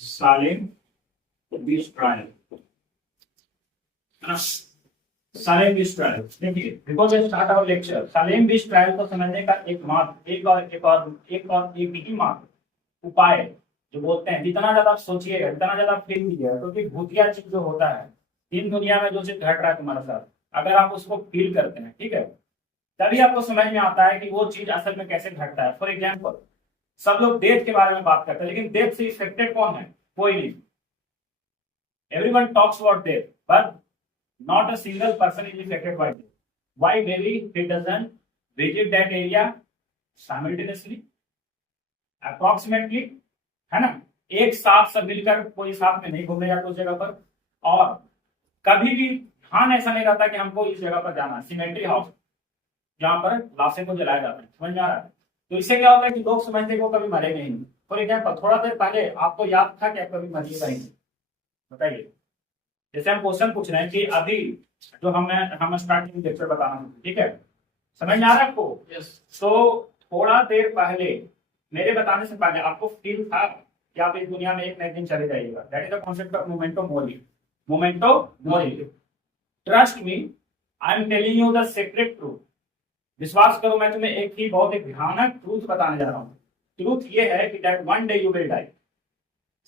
Salem witch trial है ना। Salem witch trial देखिए, before we start our lecture, Salem witch trial को समझने का एक ही मात्र उपाय जो बोलते हैं, जितना ज्यादा आप सोचिएगा, जितना ज्यादा आप फील कीजिएगा, क्योंकि भूतिया चीज जो होता है दिन दुनिया में, जो चीज घट रहा है तुम्हारे साथ, अगर आप उसको फील करते हैं, ठीक है, तभी आपको समझ में आता है कि वो चीज असल में कैसे घटता है। फॉर एग्जाम्पल, सब लोग डेथ के बारे में बात करते हैं, लेकिन डेथ से इफेक्टेड कौन है? कोई नहीं। Everyone talks about death, but not a single person is affected by this. Why? Maybe he doesn't visit that area simultaneously, approximately, है ना। एक साथ सब मिलकर कोई साथ में नहीं घूमेगा उस जगह पर, और कभी भी ध्यान ऐसा नहीं रहता कि हमको इस जगह पर जाना। सिमेट्री हाउस, जहाँ पर लाशें को जलाया जाता है, समझ में आ रहा है। तो इससे क्या होता है कि लोग समझते हैं कि वो कभी मरेंगे ही नहीं। फॉर एग्जाम्पल, थोड़ा देर पहले आपको याद था कि आप कभी मरिएगा ही नहीं, बताइए। जैसे हम क्वेश्चन पूछ रहे हैं कि अभी जो हम स्टार्टिंग लेक्चर बता रहे हैं, ठीक है, समझ में आ रहा है आपको? यस। तो थोड़ा देर पहले मेरे बताने से पहले आपको फील था कि आप इस दुनिया में एक न एक दिन चले जाइएगा। That is the concept of memento Mori. Memento Mori. Trust me, I am telling you the secret truth. विश्वास करो, मैं तुम्हें एक भयानक ट्रूथ बताने जा रहा हूँ। ट्रूथ ये है कि that one day you will die.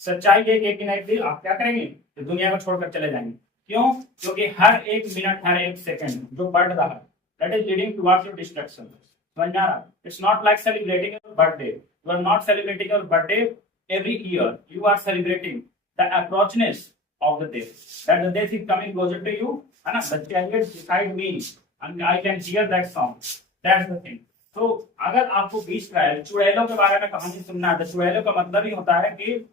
सच्चाई ये एक दिन एक दिन आप क्या करेंगे? तो दुनिया को छोड़कर चले जाएंगे। क्यों? क्योंकि हर एक मिनट, हर एक सेकंड जो बढ़ रहा है, that is leading towards your destruction. समझ में आ रहा है? It's not like celebrating your birthday. You are not celebrating your birthday every year, you are celebrating the approachness of the day, that the day is coming closer to you, है ना। The chariot beside me and I can hear that sound, that's the thing. तो अगर आपको बीच trial चुड़ैलों के बारे में कहानी सुनना है, तो चुड़ैलों का मतलब ही होता है कि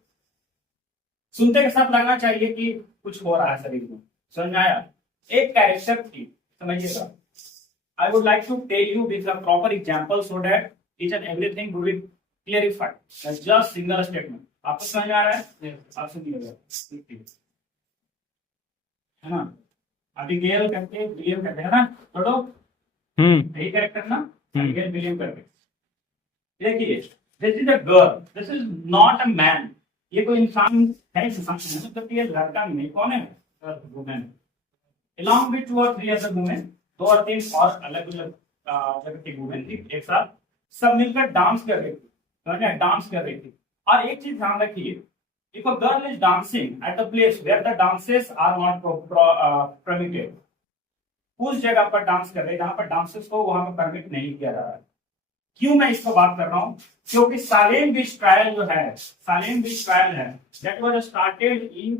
सुनते के साथ लगना चाहिए कि कुछ हो रहा है शरीर में। समझ में आया? एक कैरेक्टर थी, समझिएगा। I would like to tell you with a proper example so that each and everything will be clarified. Just single statement. आपको समझ में आ रहा है? आप सुनिएगा, है ना। अबिगेल करके विलियम करके, है ना, छोड़ो, यही कैरेक्टर ना, अबिगेल विलियम करके। देखिए, this is a girl, this is not a man. ये कोई इंसान है, इंसान है, मतलब ये लड़का नहीं। कौन है? Women. Along with 2 or 3 other women, 2 और 3 और अलग अलग जगह की वुमेन थी, एक साथ सब मिलकर डांस कर रही थी, डांस कर रही थी। और एक चीज ध्यान रखिए, if a girl is dancing at the place where the dances are not permitted, उस जगह पर डांस कर रही है जहां पर डांसेस को वहां पर परमिट नहीं किया जा रहा है। क्यों मैं इसको बात कर रहा हूं? क्योंकि सालेम बीच ट्रायल जो है, सालेम बीच ट्रायल है, दैट वाज स्टार्टेड इन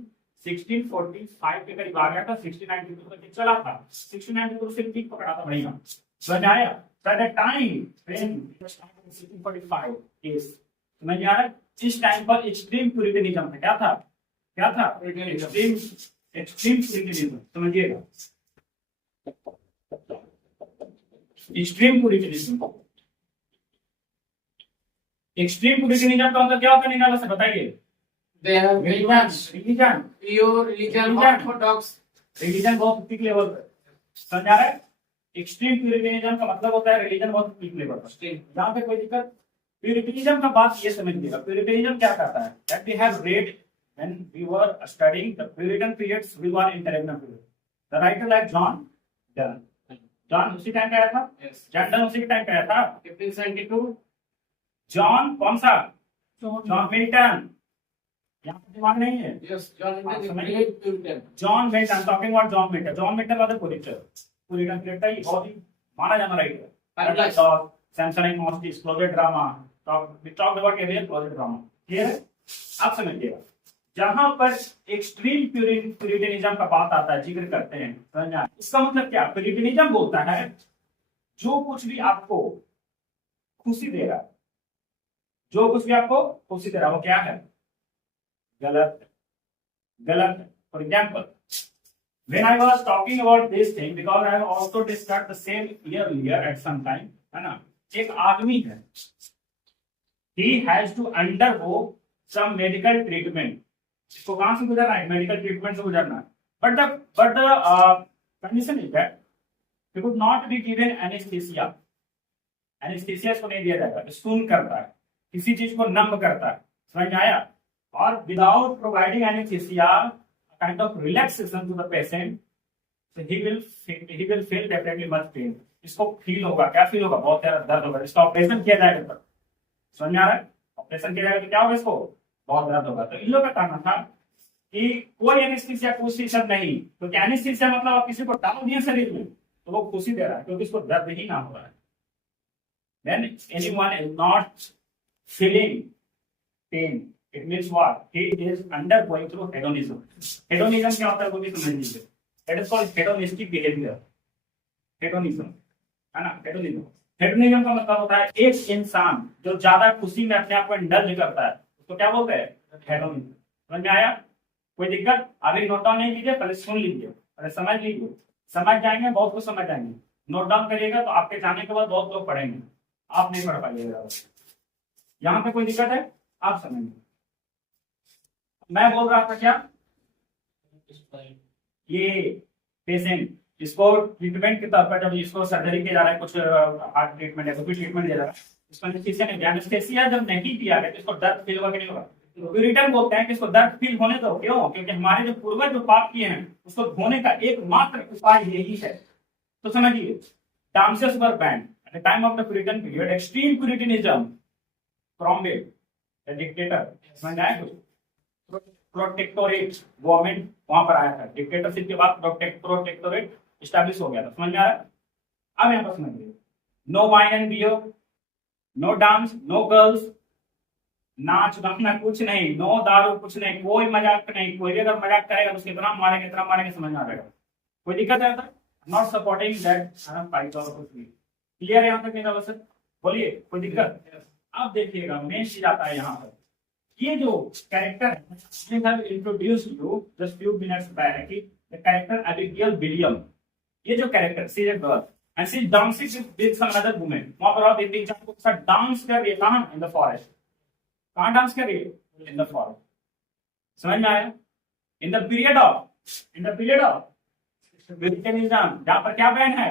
1645 के करीब आ गया था, 1692 तक चला था। 1692 से पीक पकड़ा था बढ़िया। समझ आया? At the time when 1645 is, समझ आ रहा है? इस टाइम पर एक्सट्रीम प्यूरिटनिज्म था। क्या था? क्या था? एक्सट्रीम प्यूरिटनिज्म। समझिएगा, एक्सट्रीम प्यूरिटनिज्म। एक्सट्रीम प्यूरिटनिज्म का मतलब क्या होता है निकाला से बताइए? They have religion, pure religion, orthodox religion बहुत पीक लेवल पर। समझ आ रहा है? एक्सट्रीम प्यूरिटनिज्म का मतलब होता है रिलीजन बहुत पीक लेवल पर, जहाँ पे कोई दिक्कत। प्यूरिटनिज्म का बात ये समझिएगा, प्यूरिटनिज्म क्या कहता है? That we have read when we were studying the Puritan periods, we were interregnum period. The writer like John Donne, John उसी टाइम का आया था। जॉन डन उसी टाइम का आया था, 1572। जॉन कौन सा? John Milton. यहाँ पे दिमाग नहीं है। John Milton, talking about John Milton. John Milton वाले पुलिटर पीरियड का ये बहुत ही माना जाना writer. Samson Agonistes closet drama, we talked about aerial closet drama. Clear है? आप समझिएगा, जहां पर एक्सट्रीम प्यूरिटनिज्म का बात आता है, जिक्र करते हैं, समझना इसका मतलब क्या? प्यूरिटनिज्म बोलता है जो कुछ भी आपको खुशी दे रहा है, जो कुछ भी आपको खुशी दे रहा है, वो क्या है? गलत है, गलत है। For example, when I was talking about this thing, because I have also discussed the same earlier at some time, है ना। एक आदमी है, he has to undergo some medical treatment. इसको कहां से गुजरना है? मेडिकल ट्रीटमेंट से गुजरना है। but the condition is that he could not be given anesthesia. Anaesthesia इसको नहीं दिया जाएगा। सुन करता है, किसी चीज को नम करता है। समझ में आया? और without providing anaesthesia kind of relaxation to the patient, he will feel definitely much pain. इसको फील होगा, क्या फील होगा, बहुत ज्यादा दर्द होगा। इसका ऑपरेशन किया जाएगा तब, समझ में आ रहा है? ऑपरेशन किया जाएगा तो क्या होगा, इसको बहुत दर्द होगा। तो इन लोगों का कहना था कि कोई एनेस्थीसिया कुछ सब नहीं, क्योंकि एनेस्थीसिया मतलब आप किसी को डाल दिए शरीर में तो वो खुशी दे रहा है, क्योंकि इसको दर्द ही ना हो रहा है। Then anyone is not feeling pain, it means what? He is undergoing through hedonism. Hedonism क्या होता है वो भी समझ लीजिए। That is called hedonistic behavior. Hedonism, है ना? Hedonism. Hedonism का मतलब होता है एक इंसान जो ज्यादा खुशी में अपने आप को इंडल्ज करता है, उसको क्या बोलते हैं? Hedonism. समझ में आया? कोई दिक्कत? अभी नोट डाउन नहीं कीजिए, पहले सुन लीजिए, पहले समझ लीजिए। समझ जाएंगे, बहुत कुछ समझ जाएंगे। नोट डाउन करिएगा तो आपके जाने के बाद बहुत लोग पढ़ेंगे, आप नहीं पढ़ पाइएगा। यहाँ पे कोई दिक्कत है? आप समझिए। मैं बोल रहा था क्या, ये पेशेंट इसको ट्रीटमेंट के तौर पर जब इसको सर्जरी किया जा रहा है, कुछ हार्ट ट्रीटमेंट या कोई ट्रीटमेंट दिया जा रहा है, इसको एनेस्थीसिया जब नहीं किया गया तो इसको दर्द फील होगा कि नहीं होगा? रिटर्न बोलते हैं कि इसको दर्द फील होने दो। क्यों? क्योंकि हमारे जो पूर्वज जो पाप किए हैं उसको धोने का एकमात्र उपाय यही है। तो समझिए, dramas were banned at the time of the Puritan period. Extreme puritanism, Cromwell the dictator, समझ आया कुछ? प्रोटेक्टोरेट गवर्नमेंट वहां पर आया था, डिक्टेटरशिप के बाद प्रोटेक्टोरेट एस्टैब्लिश हो गया था, समझ में आ रहा है? अब यहाँ पर समझिए, no wine and beer, no dance, no girls, नाच गाना कुछ नहीं, नो दारू कुछ नहीं, कोई मजाक नहीं। कोई भी अगर मजाक करेगा तो उसके इतना मारेंगे समझ में आ जाएगा। कोई दिक्कत है? नॉट सपोर्टिंग दैट फाइट और कुछ भी। क्लियर है यहाँ तक मेरा? बस बोलिए, कोई दिक्कत? अब देखिएगा मेन चीज आता है यहाँ पर, ये जो कैरेक्टर है introduce you just few minutes back, the character Abigail William. ये जो character, she is a girl and she is dancing with some other women. वहां पर आप देखते हैं साथ डांस कर रही है, कहां? In the forest. कहां डांस कर रही है? In the forest. समझ में आया? इन द पीरियड ऑफ प्यूरिटनिज्म, जहां पर क्या बैन है?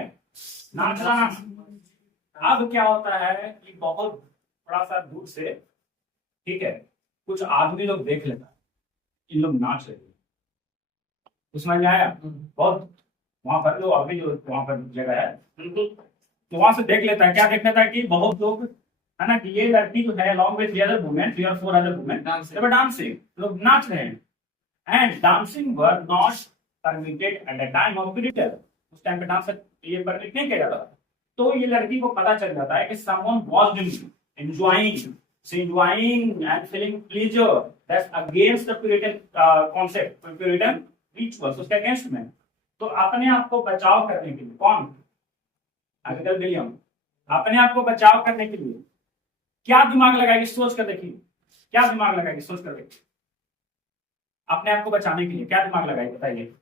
नाचना। अब क्या होता है कि बहुत थोड़ा सा दूर से, ठीक है, कुछ आदमी लोग देख लेता है इन लोग नाच रहे हैं, समझ में आया? बहुत वहां पर जो अभी जो वहां पर जगह है तो वहां से देख लेता है। क्या देख लेता है कि बहुत लोग, है ना, कि ये लड़की जो है along with the other women, 3 or 4 other women, they were dancing, लोग नाच रहे हैं। And dancing were not permitted eight the time of period. उस टाइम पे डांस ये परमिट नहीं किया जाता। तो ये लड़की को पता चल जाता है कि someone was enjoying and feeling pleasure that's against the Puritan concept, Puritan rituals, उसके अगेंस्ट में। तो अपने आप को बचाव करने के लिए, कौन? Abigail William. अपने आप को बचाव करने के लिए क्या दिमाग लगाएगी? सोच कर देखिए, क्या दिमाग लगाएगी? सोच कर देखिए, अपने आप को बचाने के लिए क्या दिमाग लगाएगी? बताइए।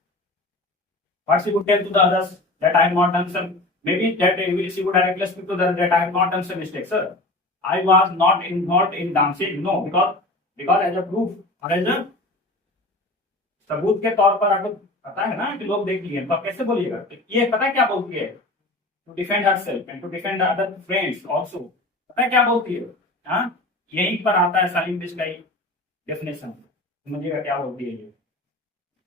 What she would tell to the others that I have not done some, maybe that she would directly speak to them that I have not done some mistakes, sir. I was not involved in dancing. No, because as a proof और as a सबूत के तौर पर आपको पता है ना कि लोग देख लिए, तो आप कैसे बोलिएगा? तो ये पता है क्या बोलती है? To defend herself and to defend other friends also. पता है क्या बोलती है? हाँ, यहीं पर आता है सालिम बिश का डेफिनेशन। समझिएगा क्या बोलती है ये?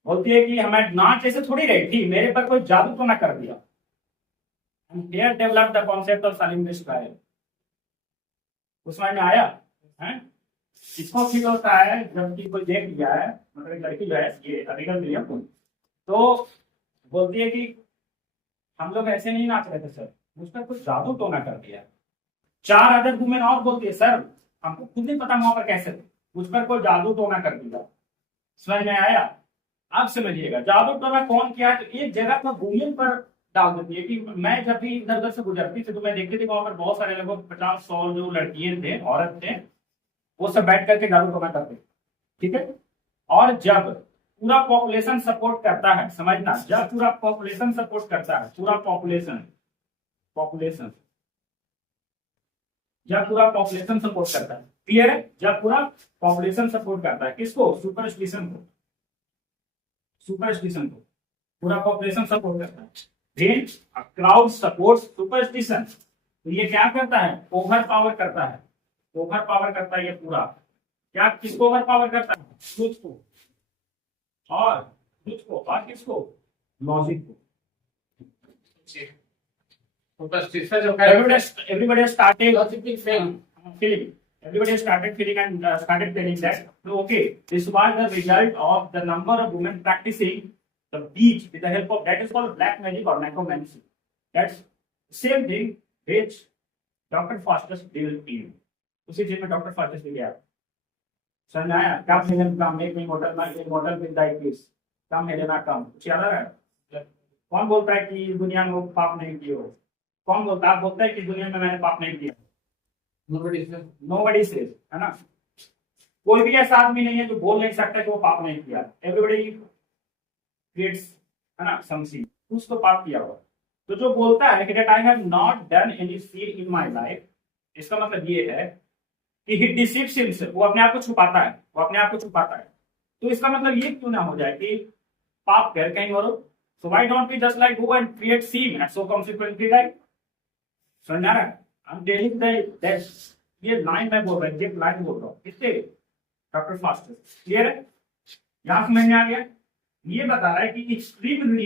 बोलती है कि हमें नाच ऐसे थोड़ी रही थी, मेरे पर कोई जादू तो ना कर दिया। Here develop the concept of सालिम बिश का है। उसमें में आया है? इसको फील होता है जबकि कोई देख लिया है, मतलब एक लड़की जो है ये एबिगेल विलियम, तो बोलती है कि हम लोग ऐसे नहीं नाच रहे थे सर, मुझ पर कुछ जादू टोना कर दिया। 4 अदर वुमेन और बोलती है सर हमको खुद नहीं पता वहां पर कैसे थे, मुझ पर कोई जादू टोना कर दिया। समझ में आया? अब समझिएगा जादू टोना कौन किया? तो एक जगह पर वुमेन पर डाल देती है कि मैं जब भी इधर उधर से गुजरती थी तो मैं देखती थी वहां पर बहुत सारे लगभग 50-100 जो लड़कियां थे, औरत थे, वो सब बैठ करके जादू टोना करते, ठीक है। और जब पूरा पॉपुलेशन सपोर्ट करता है, समझना, जब पूरा पॉपुलेशन सपोर्ट करता है, पूरा पॉपुलेशन जब पूरा पॉपुलेशन सपोर्ट करता है, क्लियर है? जब पूरा पॉपुलेशन सपोर्ट करता है किसको? सुपरस्टिशन को पूरा पॉपुलेशन सपोर्ट करता है। Then a crowd supports superstition, तो ये क्या करता है? ओवर पावर करता है ये पूरा, क्या किसको ओवर पावर करता है? ट्रूथ को, और ट्रूथ को, और किसको? लॉजिक को। Superstition जो है Everybody has started logically failed. feeling. Everybody has started feeling and started telling that okay, this was the result of the number of women practicing the beach with the help of that is called black magic or necromancy. That's same thing which Dr. Faustus did in. उसी चीज में doctor Faustus भी गया। समझ आया? कम मिलन कम, एक model with diabetes कम मिलना कम, कुछ याद आ रहा है? कौन बोलता है कि दुनिया में वो पाप नहीं किए हो? कौन बोलता है? बोलता है कि दुनिया में मैंने पाप नहीं किया। Nobody says. Nobody says, है ना? कोई भी ऐसा आदमी नहीं है जो बोल नहीं सकता कि वो पाप नहीं किया। Everybody creates, है ना, some sin, कुछ तो पाप किया होगा। तो जो बोलता है कि that I have not done any sin in my life, इसका मतलब ये है कि he deceives himself, वो अपने आप को छुपाता है, वो अपने आप को छुपाता है। तो इसका मतलब ये क्यों ना हो जाए कि पाप कर कहीं और? So why don't we just like go and create sin and so consequently die? समझ आ रहा है? I'm telling that ये लाइन मैं बोल रहा हूँ, ये लाइन बोल रहा हूँ, किससे? Doctor Faustus. क्लियर है? यहाँ समझ में आ गया? ये बता रहा है कि एक्सट्रीम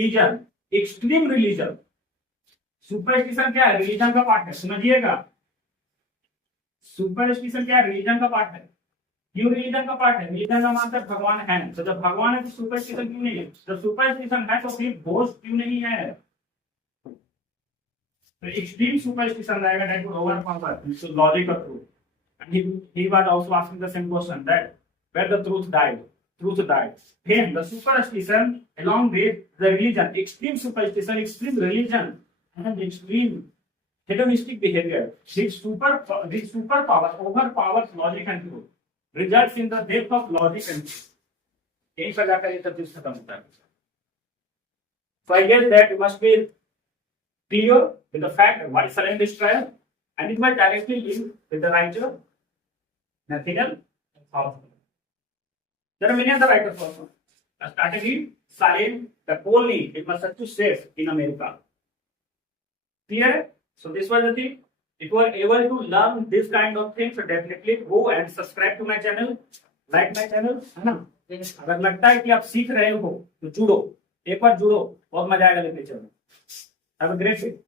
रिलीजन, सुपरस्टिशन क्या है? रिलीजन का पार्ट है। समझिएगा, सुपरस्टिशन क्या है? रिलीजन का पार्ट है। क्यों रिलीजन का पार्ट है? रिलीजन का मतलब भगवान है, तो जब भगवान है तो सुपरस्टिशन क्यों नहीं है? जब सुपरस्टिशन है तो फिर घोष क्यों नहीं है? तो एक्सट्रीम सुपरस्टिशन रहेगा, that would overpower so logic of truth. And he was also asking the same question, that where the truth died. Then the superstition along with the religion, extreme superstition, extreme religion, and extreme hedonistic behavior, this superpower overpowers logic and truth, results in the death of logic and truth. यही पर जाकर ये सब चीज खत्म होता है। So I guess that you must be clear with the fact why Salim this trial, and it was directly linked with the writer Nathaniel Hawthorne. There are many other writers also. Starting in Salim, the Colney, it was such a safe in America. Clear? So this was the thing. If you are able to learn this kind of things, so definitely go and subscribe to my channel, like my channel, है ना? अगर लगता है कि आप सीख रहे हो तो जुड़ो, एक बार जुड़ो, बहुत मजा आएगा लेक्चर में। Have a great day.